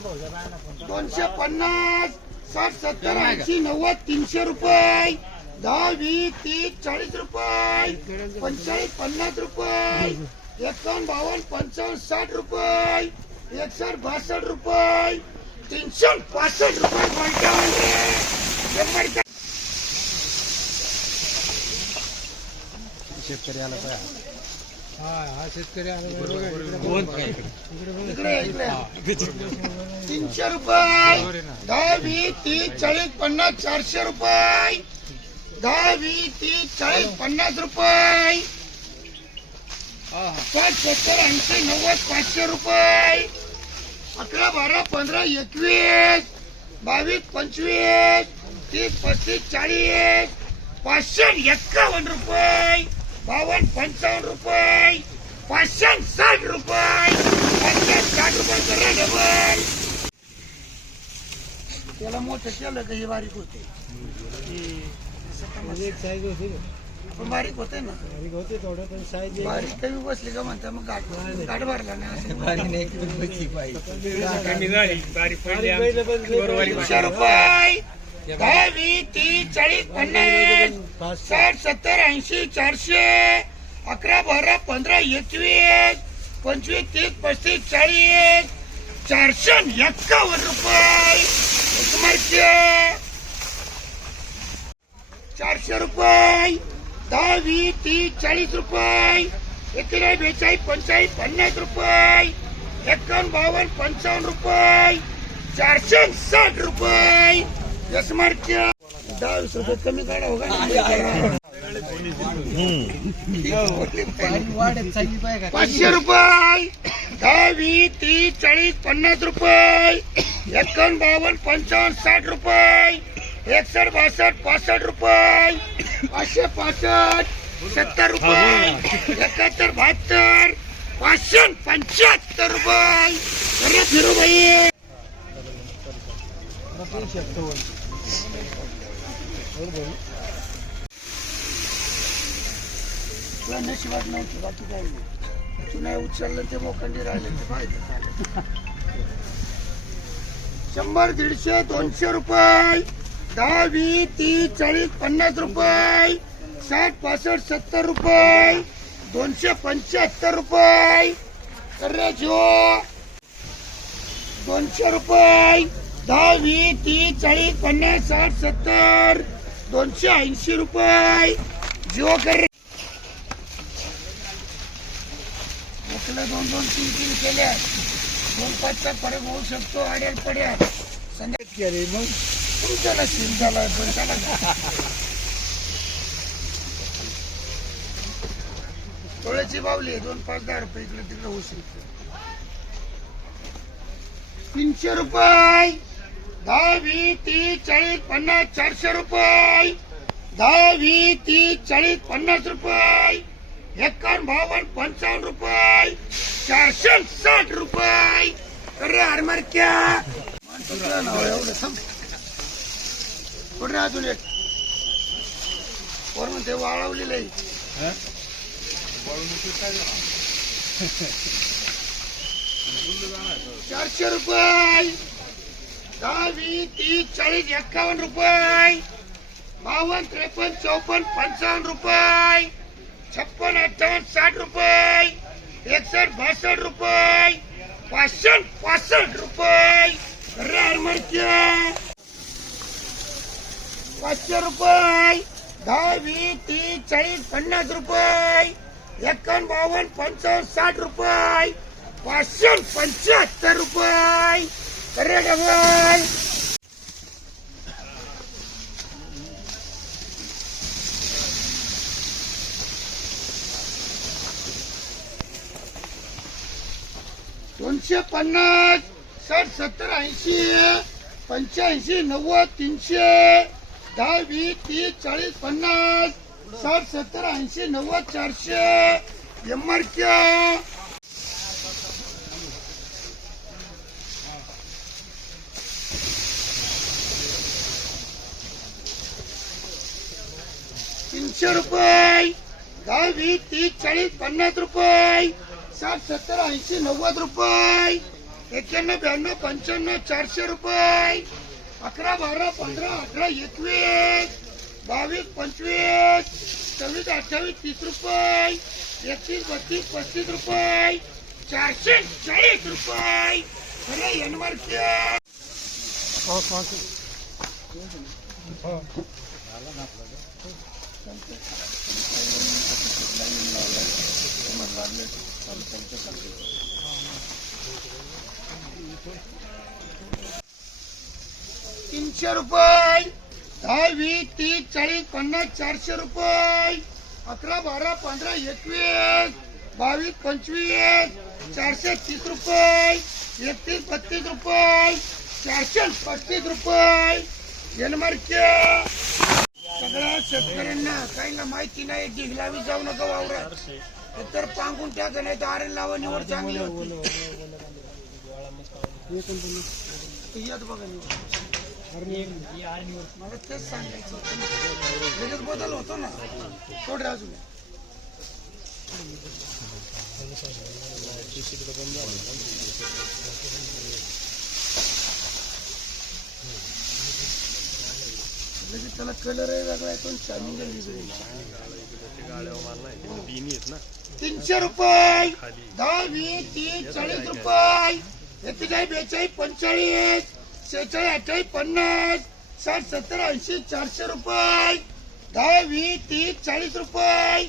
दोनशे पन्नास साठ सत्तर ऐंशी नव्वद तीनशे रुपये. दहा वीस तीस चाळीस रुपये. पंचेचाळीस पन्नास रुपये. एकावन्न बावन्न पंचावन्न साठ रुपये. एकसष्ट बासष्ट रुपये. तीनशे पासष्ट रुपये पंचावन्न टक्के. शेतकरी आला पाहिजे तीनशे रुपये. दहा वीस तीस चाळीस पन्नास चारशे रुपये. दहा वीस तीस चाळीस पन्नास रुपये. साठ सत्तर ऐंशी नव्वद पाचशे रुपये. अकरा बारा पंधरा एकवीस बावीस पंचवीस तीस पस्तीस चाळीस पाचशे एक्कावन्न रुपये. बावन्न पंचावन्न रुपये पाचशे साठ रुपये पाचशे साठ रुपये करा डबल त्याला मोठं केलं का ही बारीक होते? पण बारीक होते ना. बारीक कमी बसली का म्हणता मग गाठ गाठ भरला नाही तीनशे रुपये. दहा वीस तीस चाळीस पन्नास साठ सत्तर ऐंशी चारशे अकरा बारा पंधरा एकवीस पंचवीस तीस पस्तीस चाळीस चारशे एक्कावन्न रुपये. चारशे रुपये. दहा वीस तीस चाळीस रुपये. एकेचाळीस बेचाळीस पंचाळीस पन्नास रुपये. एकावन्न बावन्न पंचावन्न रुपये. चारशे साठ रुपये. यशमारच्या दहा वीस रुपये कमी काढा हो का? पाचशे रुपये. दहा वीस तीस चाळीस पन्नास रुपये. एकावन्न बावन्न पंचावन्न साठ रुपये. एकसठ बासष्ट पासष्ट रुपये. पाचशे पासष्ट सत्तर रुपये. एकाहत्तर बहात्तर पाचशे पंच्याहत्तर रुपये. अरे फिरू बाई. नशिबात नव्हती बाकी काही नाही तू नाही उचललं ते मोखंडी राहिले ते पाहिजे शंभर दीडशे दोनशे रुपये दहा वीस तीस चाळीस पन्नास रुपये साठ पासष्ट सत्तर रुपये दोनशे पंच्याहत्तर रुपये अरे जो दोनशे रुपये दहा वीस तीस चाळीस पन्नास साठ सत्तर. दोनशे ऐंशी रुपये. जिओ कर एकला दोन दोन तीन तीन केल्या दोन पाचचा फरक होऊ शकतो आड्यात पड्यात संध्याकाळी मग? तुमच्या नशीब झाला पण त्याला डोळ्याची बावली दोन पाच दहा रुपये इकडे तिकडे होऊ शकतो. तीनशे रुपये. दहा वी तीस चाळीस पन्नास चारशे रुपये. दहा वी तीस चाळीस पन्नास रुपये. एकावन्न बावन्न पंचावन्न रुपये. चारशे साठ रुपये. अरे हरमारक्या. तुझं एवढं कुठे अजून एक. कोण म्हणते वाळवलेलं आहे. चारशे रुपये. दहा वीस तीस चाळीस एक्कावन्न रुपये. बावन्न त्रेपन्न चौपन्न पंचावन्न रुपये. छप्पन अठ्ठावन्न साठ रुपये. एकसष्ट बासष्ट रुपये. पाचशे पासष्ट रुपये. पाचशे रुपये. दहा वीस तीस चाळीस पन्नास रुपये. एकावन्न बावन्न पंचावन्न साठ रुपये. पाचशे पंच्याहत्तर रुपये. दोनशे पन्नास साठ सत्तर ऐंशी पंच्याऐंशी नव्वद तीनशे दहा वीस तीस चाळीस पन्नास साठ सत्तर ऐंशी नव्वद चारशे एमआरक्या तीनशे रुपये. दहा वीस तीस चाळीस पन्नास रुपये. साठ सत्तर ऐंशी नव्वद रुपये. एक्क्याण्णव ब्याण्णव पंच्याण्णव चारशे रुपये. अकरा बारा पंधरा अठरा एकवीस. बावीस पंचवीस. सव्वीस अठ्ठावीस तीस रुपये. एकतीस बत्तीस पस्तीस रुपये. चारशे चाळीस रुपये. खरं एन मार्केट तीनशे रुपये. दहा वीस तीस चाळीस पन्नास चारशे रुपये. अकरा बारा पंधरा एकवीस बावीस पंचवीस चारशे तीस रुपये. एकतीस बत्तीस रुपये. चारशे पस्तीस रुपये. जनमार्के सगळ्या शेतकऱ्यांना काहींना माहिती नाही डिगलावी जाऊ नका वावरात. तर पांगून टाका नाही तर आरे लावा निवड चांगली होती. बघा निवड. मला तेच सांगायचं होतं. बदल होतो ना. थोडे अजून. लगेच त्याला कलर वेगळा येतो शायनिंग वेगळी तीनशे रुपये. दहा वीस तीस चाळीस रुपये. एकेचाळीस बेचाळीस पंचेचाळीस शेहेचाळीस अठ्ठावीस पन्नास साठ सत्तर ऐंशी चारशे रुपये. दहा वीस तीस चाळीस रुपये.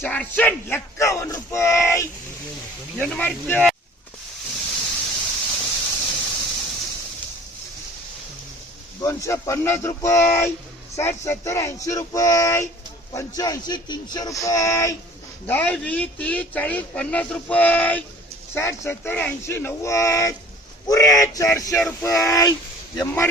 चारशे एक्कावन्न रुपये. दोनशे पन्नास रुपये साठ सत्तर ऐंशी रुपये पंच्याऐंशी तीनशे रुपये दहा वीस तीस चाळीस पन्नास रुपये साठ सत्तर ऐंशी नव्वद पुरे चारशे रुपये एम आर